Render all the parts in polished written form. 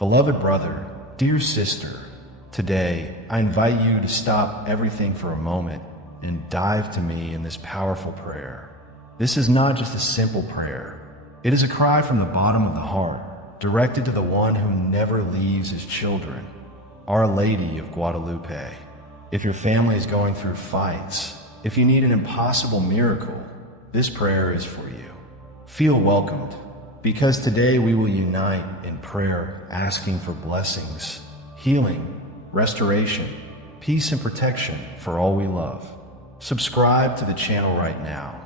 Beloved brother, dear sister, today I invite you to stop everything for a moment and dive to me in this powerful prayer. This is not just a simple prayer. It is a cry from the bottom of the heart, directed to the one who never leaves his children, Our Lady of Guadalupe. If your family is going through fights, if you need an impossible miracle, this prayer is for you. Feel welcomed, because today we will unite in prayer, asking for blessings, healing, restoration, peace and protection for all we love. Subscribe to the channel right now.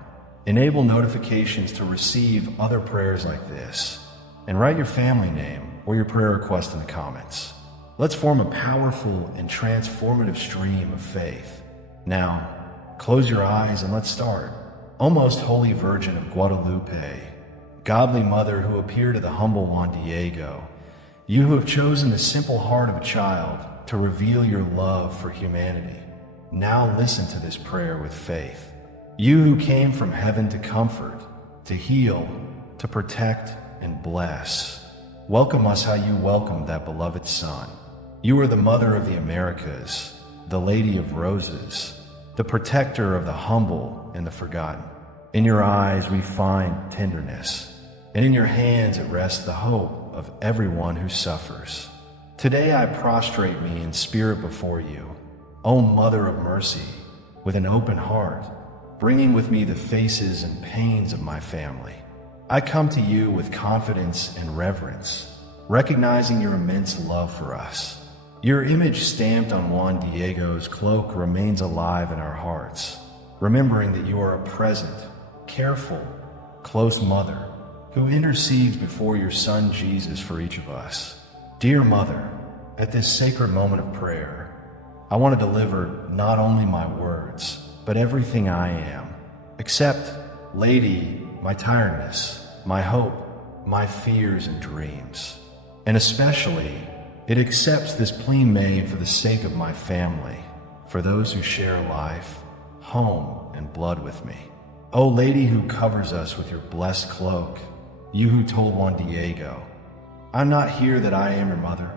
Enable notifications to receive other prayers like this, and write your family name or your prayer request in the comments. Let's form a powerful and transformative stream of faith. Now, close your eyes and let's start. O Most Holy Virgin of Guadalupe, godly mother who appeared to the humble Juan Diego, you who have chosen the simple heart of a child to reveal your love for humanity, now listen to this prayer with faith. You who came from heaven to comfort, to heal, to protect, and bless, welcome us how you welcomed that beloved Son. You are the Mother of the Americas, the Lady of Roses, the protector of the humble and the forgotten. In your eyes we find tenderness, and in your hands it rests the hope of everyone who suffers. Today I prostrate me in spirit before you, O Mother of Mercy, with an open heart, bringing with me the faces and pains of my family. I come to you with confidence and reverence, recognizing your immense love for us. Your image stamped on Juan Diego's cloak remains alive in our hearts, remembering that you are a present, careful, close mother who intercedes before your Son Jesus for each of us. Dear Mother, at this sacred moment of prayer, I want to deliver not only my words, but everything I am. Accept, Lady, my tiredness, my hope, my fears and dreams. And especially, it accepts this plea made for the sake of my family, for those who share life, home, and blood with me. O Lady who covers us with your blessed cloak, you who told Juan Diego, I'm not here that I am your mother.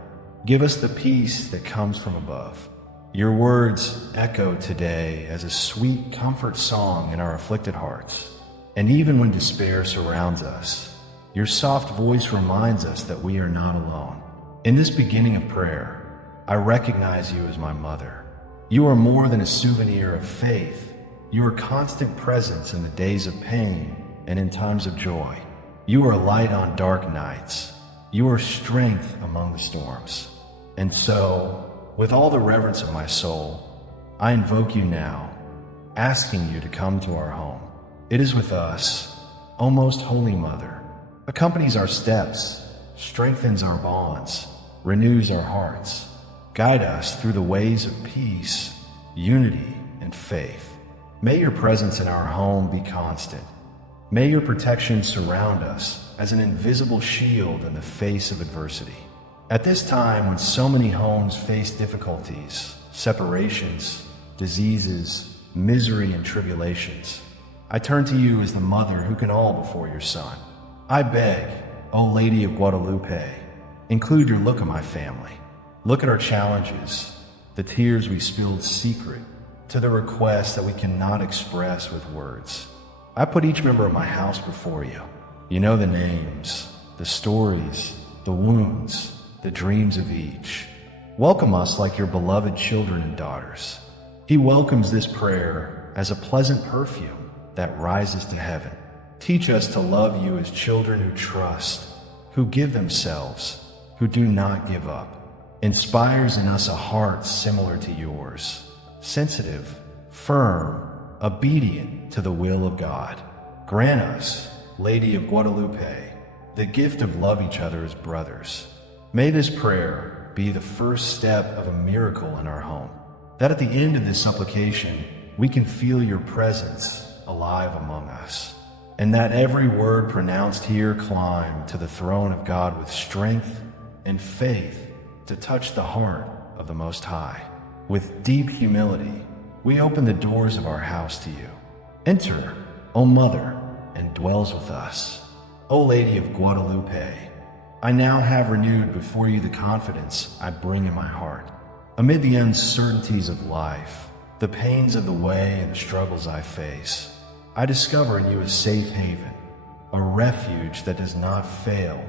Give us the peace that comes from above. Your words echo today as a sweet comfort song in our afflicted hearts. And even when despair surrounds us, your soft voice reminds us that we are not alone. In this beginning of prayer, I recognize you as my mother. You are more than a souvenir of faith. You are constant presence in the days of pain and in times of joy. You are light on dark nights. You are strength among the storms. And so, with all the reverence of my soul, I invoke you now, asking you to come to our home. It is with us, O Most Holy Mother, accompanies our steps, strengthens our bonds, renews our hearts. Guide us through the ways of peace, unity, and faith. May your presence in our home be constant. May your protection surround us as an invisible shield in the face of adversity. At this time when so many homes face difficulties, separations, diseases, misery, and tribulations, I turn to you as the mother who can all before your Son. I beg, O Lady of Guadalupe, include your look at my family. Look at our challenges, the tears we spilled secret, to the requests that we cannot express with words. I put each member of my house before you. You know the names, the stories, the wounds, the dreams of each. Welcome us like your beloved children and daughters. He welcomes this prayer as a pleasant perfume that rises to heaven. Teach us to love you as children who trust, who give themselves, who do not give up. Inspires in us a heart similar to yours, sensitive, firm, obedient to the will of God. Grant us, Lady of Guadalupe, the gift of love each other as brothers. May this prayer be the first step of a miracle in our home, that at the end of this supplication, we can feel your presence alive among us, and that every word pronounced here climb to the throne of God with strength and faith to touch the heart of the Most High. With deep humility, we open the doors of our house to you. Enter, O Mother, and dwells with us. O Lady of Guadalupe, I now have renewed before you the confidence I bring in my heart. Amid the uncertainties of life, the pains of the way and the struggles I face, I discover in you a safe haven, a refuge that does not fail,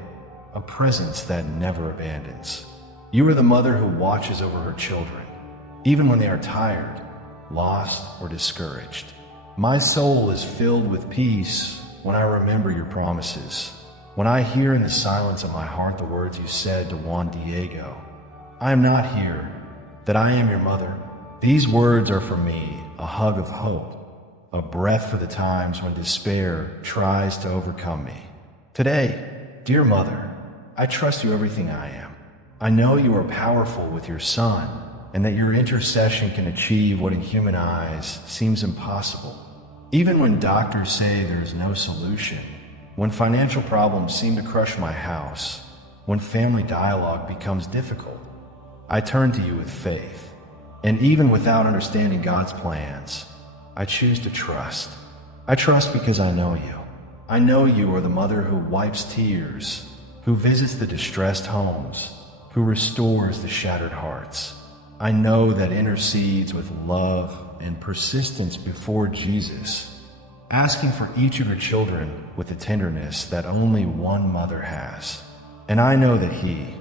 a presence that never abandons. You are the mother who watches over her children, even when they are tired, lost, or discouraged. My soul is filled with peace when I remember your promises, when I hear in the silence of my heart the words you said to Juan Diego. I am not here, that I am your mother. These words are for me a hug of hope, a breath for the times when despair tries to overcome me. Today, dear mother, I trust you everything I am. I know you are powerful with your son, and that your intercession can achieve what in human eyes seems impossible. Even when doctors say there is no solution, when financial problems seem to crush my house, when family dialogue becomes difficult, I turn to you with faith. And even without understanding God's plans, I choose to trust. I trust because I know you. I know you are the mother who wipes tears, who visits the distressed homes, who restores the shattered hearts. I know that intercedes with love and persistence before Jesus, asking for each of her children with the tenderness that only one mother has. And I know that he,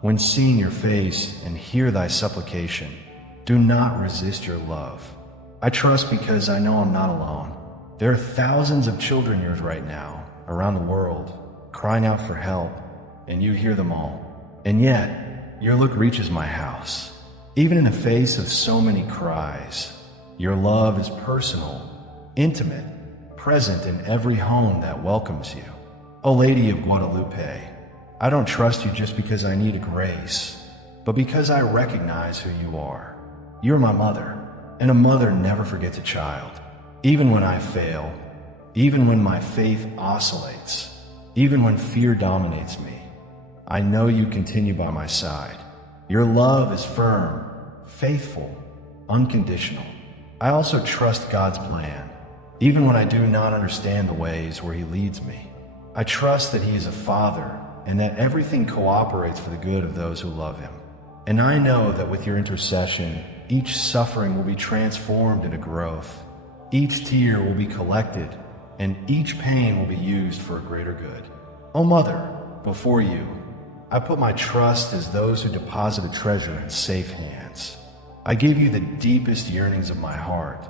when seeing your face and hear thy supplication, do not resist your love. I trust because I know I'm not alone. There are thousands of children yours right now around the world crying out for help, and you hear them all. And yet, your look reaches my house. Even in the face of so many cries, your love is personal, intimate, present in every home that welcomes you. O Lady of Guadalupe, I don't trust you just because I need a grace, but because I recognize who you are. You're my mother, and a mother never forgets a child. Even when I fail, even when my faith oscillates, even when fear dominates me, I know you continue by my side. Your love is firm, faithful, unconditional. I also trust God's plan, even when I do not understand the ways where He leads me. I trust that He is a Father and that everything cooperates for the good of those who love Him. And I know that with your intercession, each suffering will be transformed into growth. Each tear will be collected, and each pain will be used for a greater good. O Mother, before you, I put my trust as those who deposit a treasure in safe hands. I give you the deepest yearnings of my heart,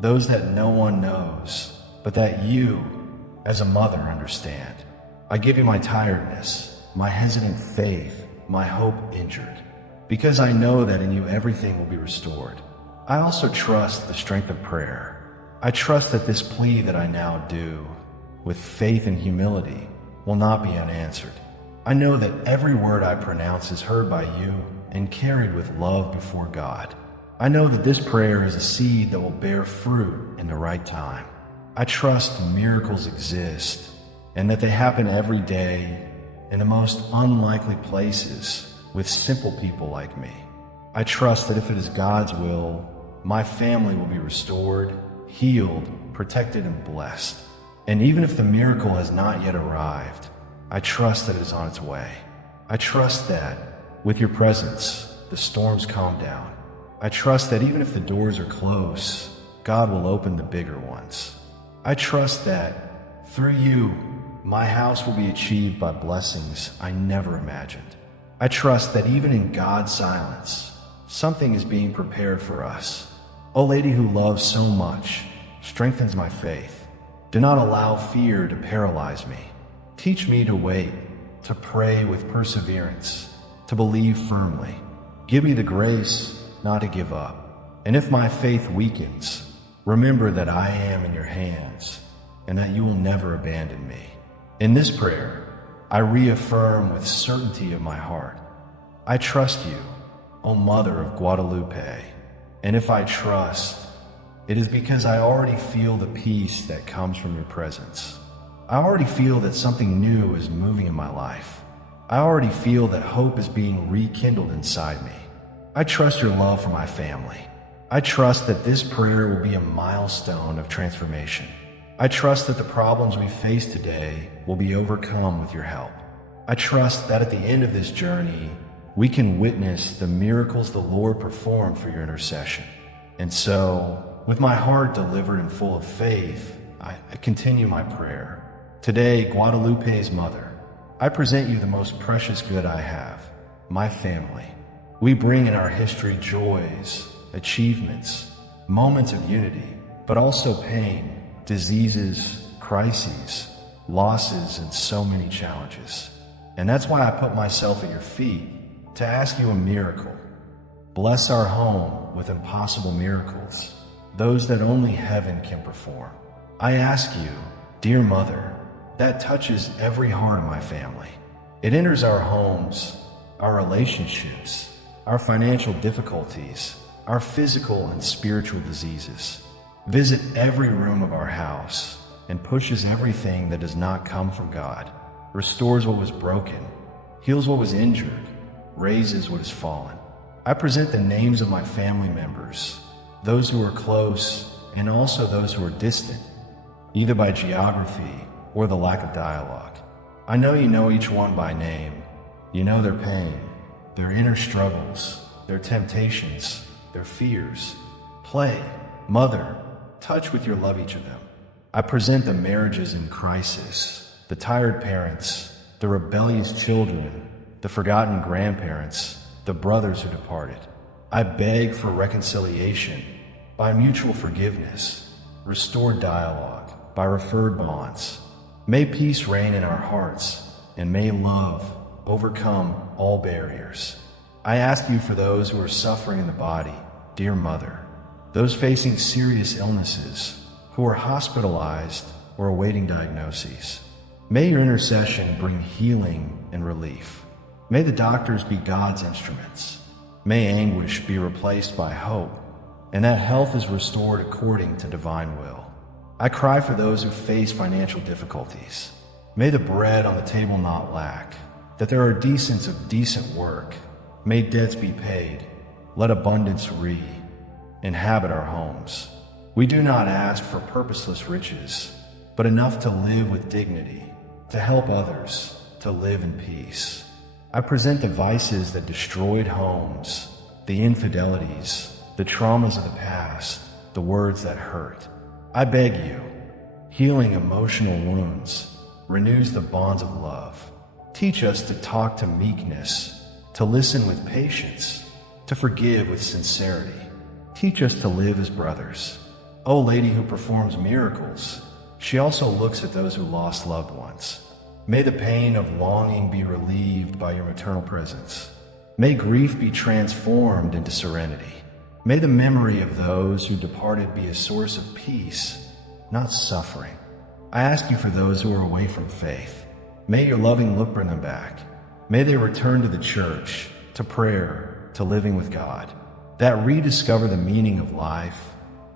those that no one knows, but that you, as a mother, understand. I give you my tiredness, my hesitant faith, my hope injured, because I know that in you everything will be restored. I also trust the strength of prayer. I trust that this plea that I now do, with faith and humility, will not be unanswered. I know that every word I pronounce is heard by you and carried with love before God. I know that this prayer is a seed that will bear fruit in the right time. I trust miracles exist and that they happen every day in the most unlikely places with simple people like me. I trust that if it is God's will, my family will be restored, healed, protected, and blessed. And even if the miracle has not yet arrived, I trust that it is on its way. I trust that, with your presence, the storms calm down. I trust that even if the doors are closed, God will open the bigger ones. I trust that, through you, my house will be achieved by blessings I never imagined. I trust that even in God's silence, something is being prepared for us. O Lady who loves so much, strengthens my faith. Do not allow fear to paralyze me. Teach me to wait, to pray with perseverance, to believe firmly. Give me the grace not to give up. And if my faith weakens, remember that I am in your hands and that you will never abandon me. In this prayer, I reaffirm with certainty of my heart, I trust you, O Mother of Guadalupe. And if I trust, it is because I already feel the peace that comes from your presence. I already feel that something new is moving in my life. I already feel that hope is being rekindled inside me. I trust your love for my family. I trust that this prayer will be a milestone of transformation. I trust that the problems we face today will be overcome with your help. I trust that at the end of this journey, we can witness the miracles the Lord performed for your intercession. And so, with my heart delivered and full of faith, I continue my prayer. Today, Guadalupe's mother, I present you the most precious good I have, my family. We bring in our history joys, achievements, moments of unity, but also pain, diseases, crises, losses, and so many challenges. And that's why I put myself at your feet to ask you a miracle. Bless our home with impossible miracles, those that only heaven can perform. I ask you, dear Mother, that touches every heart of my family. It enters our homes, our relationships, our financial difficulties, our physical and spiritual diseases. Visit every room of our house and pushes everything that does not come from God, restores what was broken, heals what was injured, raises what has fallen. I present the names of my family members, those who are close and also those who are distant, either by geography or the lack of dialogue. I know you know each one by name. You know their pain, their inner struggles, their temptations, their fears. Play, Mother, touch with your love each of them. I present the marriages in crisis, the tired parents, the rebellious children, the forgotten grandparents, the brothers who departed. I beg for reconciliation by mutual forgiveness, restored dialogue, by referred bonds. May peace reign in our hearts, and may love overcome all barriers. I ask you for those who are suffering in the body, dear Mother, those facing serious illnesses, who are hospitalized or awaiting diagnoses. May your intercession bring healing and relief. May the doctors be God's instruments. May anguish be replaced by hope, and that health is restored according to divine will. I cry for those who face financial difficulties. May the bread on the table not lack, that there are decents of decent work. May debts be paid. Let abundance inhabit our homes. We do not ask for purposeless riches, but enough to live with dignity, to help others, to live in peace. I present the vices that destroyed homes, the infidelities, the traumas of the past, the words that hurt. I beg you, healing emotional wounds, renews the bonds of love. Teach us to talk to meekness, to listen with patience, to forgive with sincerity. Teach us to live as brothers. O Lady who performs miracles, she also looks at those who lost loved ones. May the pain of longing be relieved by your maternal presence. May grief be transformed into serenity. May the memory of those who departed be a source of peace, not suffering. I ask you for those who are away from faith. May your loving look bring them back. May they return to the church, to prayer, to living with God, that rediscover the meaning of life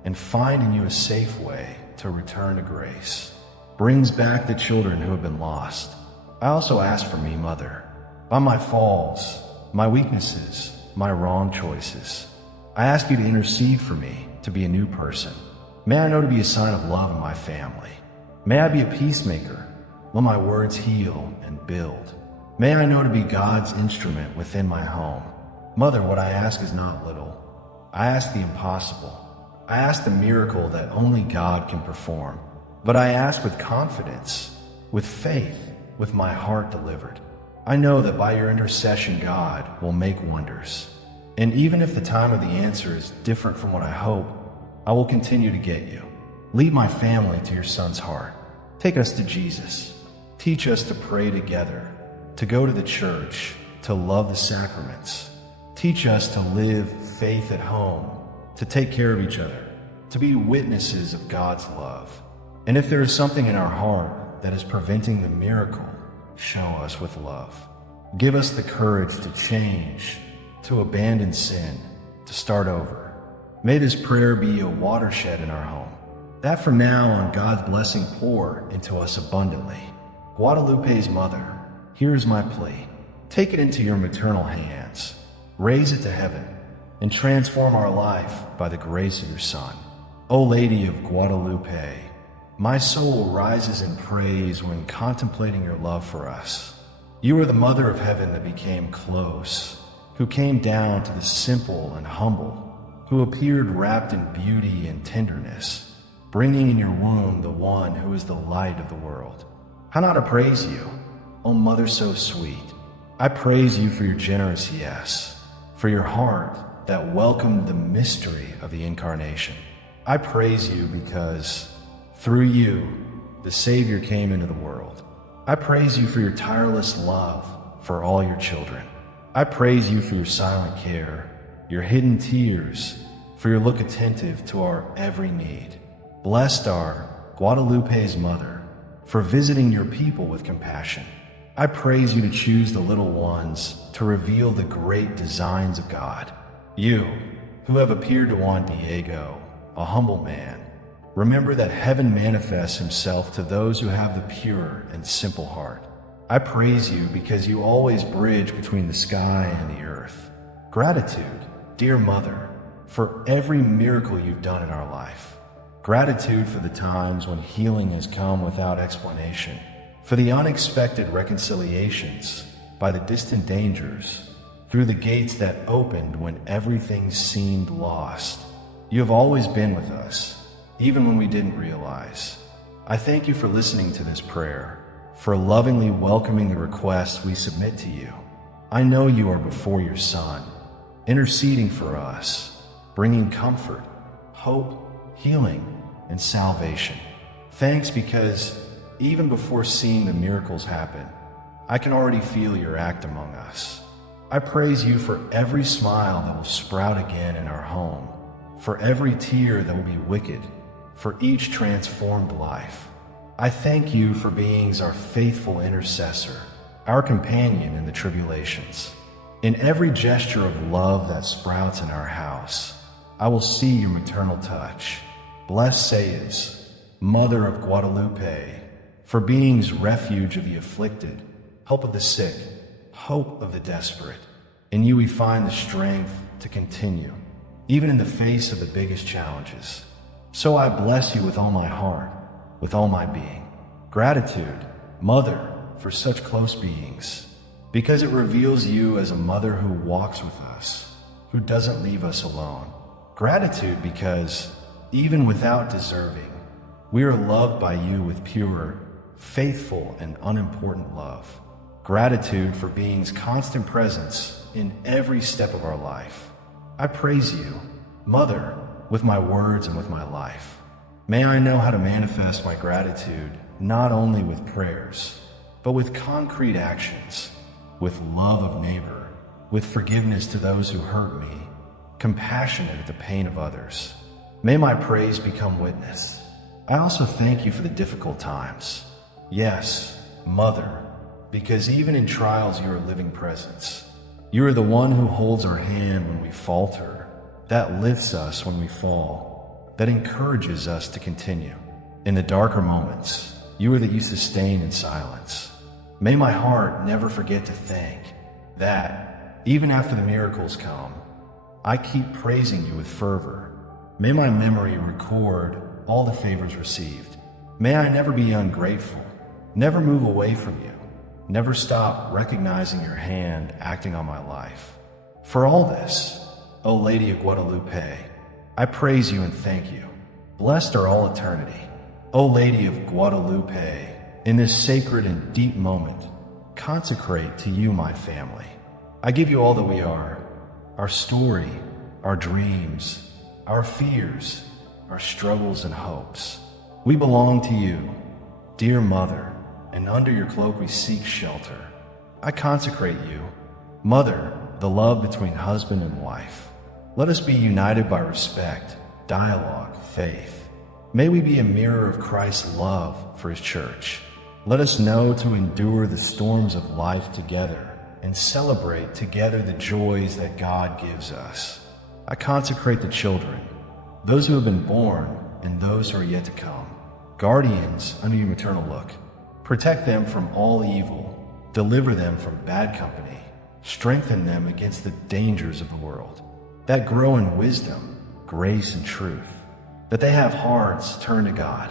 and find in you a safe way to return to grace. Brings back the children who have been lost. I also ask for me, Mother, by my falls, my weaknesses, my wrong choices. I ask you to intercede for me to be a new person. May I know to be a sign of love in my family. May I be a peacemaker. Let my words heal and build. May I know to be God's instrument within my home. Mother, what I ask is not little. I ask the impossible. I ask the miracle that only God can perform. But I ask with confidence, with faith, with my heart delivered. I know that by your intercession, God will make wonders. And even if the time of the answer is different from what I hope, I will continue to get you. Lead my family to your Son's heart. Take us to Jesus. Teach us to pray together, to go to the church, to love the sacraments. Teach us to live faith at home, to take care of each other, to be witnesses of God's love. And if there is something in our heart that is preventing the miracle, show us with love. Give us the courage to change, to abandon sin, to start over. May this prayer be a watershed in our home, that from now on God's blessing pour into us abundantly. Guadalupe's Mother, here is my plea. Take it into your maternal hands, raise it to heaven, and transform our life by the grace of your Son. O Lady of Guadalupe, my soul rises in praise when contemplating your love for us. You are the Mother of Heaven that became close, who came down to the simple and humble, who appeared wrapped in beauty and tenderness, bringing in your womb the one who is the light of the world. How not to praise you, O Mother so sweet? I praise you for your generous yes, for your heart that welcomed the mystery of the Incarnation. I praise you because, through you, the Savior came into the world. I praise you for your tireless love for all your children. I praise you for your silent care, your hidden tears, for your look attentive to our every need. Blessed are Guadalupe's mother, for visiting your people with compassion. I praise you to choose the little ones to reveal the great designs of God. You, who have appeared to Juan Diego, a humble man, remember that heaven manifests himself to those who have the pure and simple heart. I praise you because you always bridge between the sky and the earth. Gratitude, dear Mother, for every miracle you've done in our life. Gratitude for the times when healing has come without explanation, for the unexpected reconciliations by the distant dangers, through the gates that opened when everything seemed lost. You have always been with us, even when we didn't realize. I thank you for listening to this prayer, for lovingly welcoming the requests we submit to you. I know you are before your Son, interceding for us, bringing comfort, hope, healing, and salvation. Thanks because, even before seeing the miracles happen, I can already feel your act among us. I praise you for every smile that will sprout again in our home, for every tear that will be wicked, for each transformed life. I thank you for being our faithful intercessor, our companion in the tribulations. In every gesture of love that sprouts in our house, I will see your maternal touch. Blessed Sayas, Mother of Guadalupe, for being's refuge of the afflicted, help of the sick, hope of the desperate. In you we find the strength to continue, even in the face of the biggest challenges. So I bless you with all my heart, with all my being. Gratitude, Mother, for such close beings, because it reveals you as a mother who walks with us, who doesn't leave us alone. Gratitude because, even without deserving, we are loved by you with pure, faithful, and unimportant love. Gratitude for being's constant presence in every step of our life. I praise you, Mother, with my words and with my life. May I know how to manifest my gratitude not only with prayers, but with concrete actions, with love of neighbor, with forgiveness to those who hurt me, compassionate at the pain of others. May my praise become witness. I also thank you for the difficult times. Yes, Mother, because even in trials you are a living presence. You are the one who holds our hand when we falter, that lifts us when we fall, that encourages us to continue. In the darker moments, you are that you sustain in silence. May my heart never forget to thank that, even after the miracles come, I keep praising you with fervor. May my memory record all the favors received. May I never be ungrateful, never move away from you, never stop recognizing your hand acting on my life. For all this, O Lady of Guadalupe, I praise you and thank you. Blessed are all eternity. O Lady of Guadalupe, in this sacred and deep moment, consecrate to you my family. I give you all that we are, our story, our dreams, our fears, our struggles and hopes. We belong to you, dear Mother, and under your cloak we seek shelter. I consecrate you, Mother, the love between husband and wife. Let us be united by respect, dialogue, faith. May we be a mirror of Christ's love for his church. Let us know to endure the storms of life together and celebrate together the joys that God gives us. I consecrate the children, those who have been born and those who are yet to come, guardians under your maternal look. Protect them from all evil, deliver them from bad company, strengthen them against the dangers of the world, that grow in wisdom, grace, and truth, that they have hearts turned to God.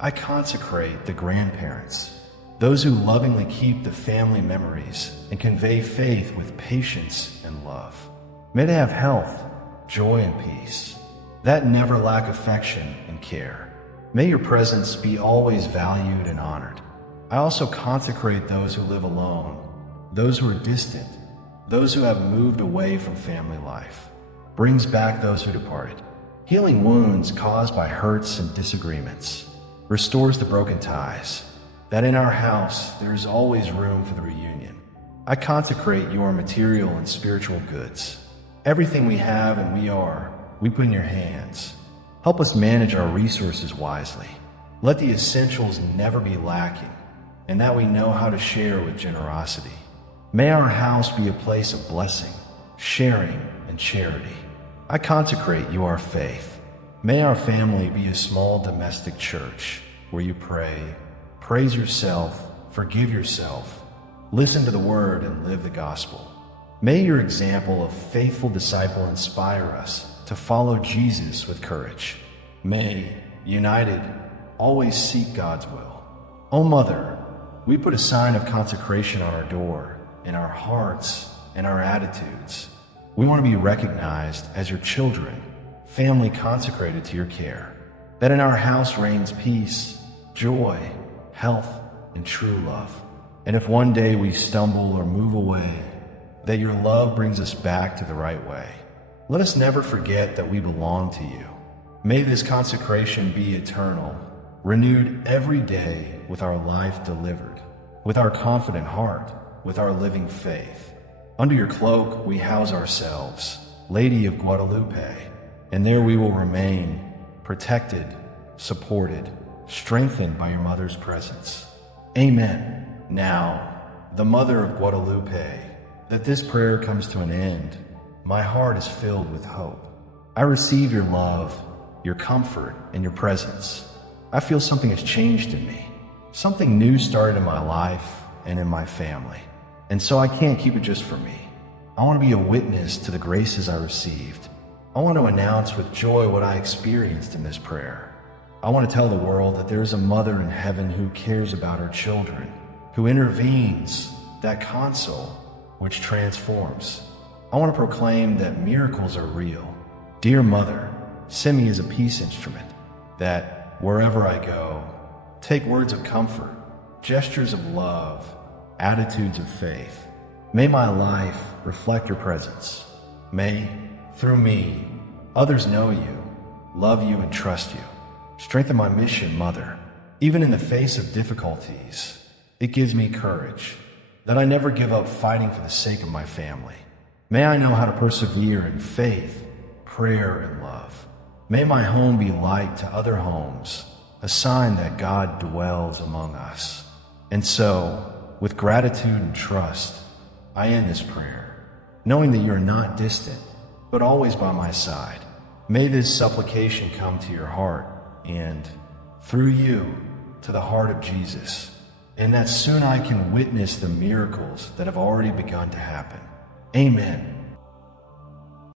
I consecrate the grandparents, those who lovingly keep the family memories and convey faith with patience and love. May they have health, joy, and peace that never lack affection and care. May your presence be always valued and honored. I also consecrate those who live alone, those who are distant, those who have moved away from family life, brings back those who departed, healing wounds caused by hurts and disagreements, restores the broken ties, that in our house there is always room for the reunion. I consecrate your material and spiritual goods. Everything we have and we are, we put in your hands. Help us manage our resources wisely. Let the essentials never be lacking, and that we know how to share with generosity. May our house be a place of blessing, sharing, and charity. I consecrate you our faith. May our family be a small domestic church where you pray, praise yourself, forgive yourself, listen to the word, and live the gospel. May your example of faithful disciple inspire us to follow Jesus with courage. May, united, always seek God's will. O Mother, we put a sign of consecration on our door, in our hearts, and our attitudes. We want to be recognized as your children, family consecrated to your care. That in our house reigns peace, joy, health, and true love. And if one day we stumble or move away, that your love brings us back to the right way. Let us never forget that we belong to you. May this consecration be eternal, renewed every day with our life delivered, with our confident heart, with our living faith. Under your cloak we house ourselves, Lady of Guadalupe, and there we will remain, protected, supported, strengthened by your mother's presence. Amen. Now, the Mother of Guadalupe, that this prayer comes to an end, my heart is filled with hope. I receive your love, your comfort, and your presence. I feel something has changed in me. Something new started in my life and in my family. And so I can't keep it just for me. I want to be a witness to the graces I received. I want to announce with joy what I experienced in this prayer. I want to tell the world that there is a mother in heaven who cares about her children, who intervenes, that console, which transforms. I want to proclaim that miracles are real. Dear Mother, send me as a peace instrument, that wherever I go, take words of comfort, gestures of love, attitudes of faith. May my life reflect your presence. May, through me, others know you, love you, and trust you. Strengthen my mission, Mother. Even in the face of difficulties, it gives me courage, that I never give up fighting for the sake of my family. May I know how to persevere in faith, prayer, and love. May my home be light to other homes, a sign that God dwells among us. And so, with gratitude and trust, I end this prayer, knowing that you are not distant, but always by my side. May this supplication come to your heart, and, through you, to the heart of Jesus, and that soon I can witness the miracles that have already begun to happen. Amen.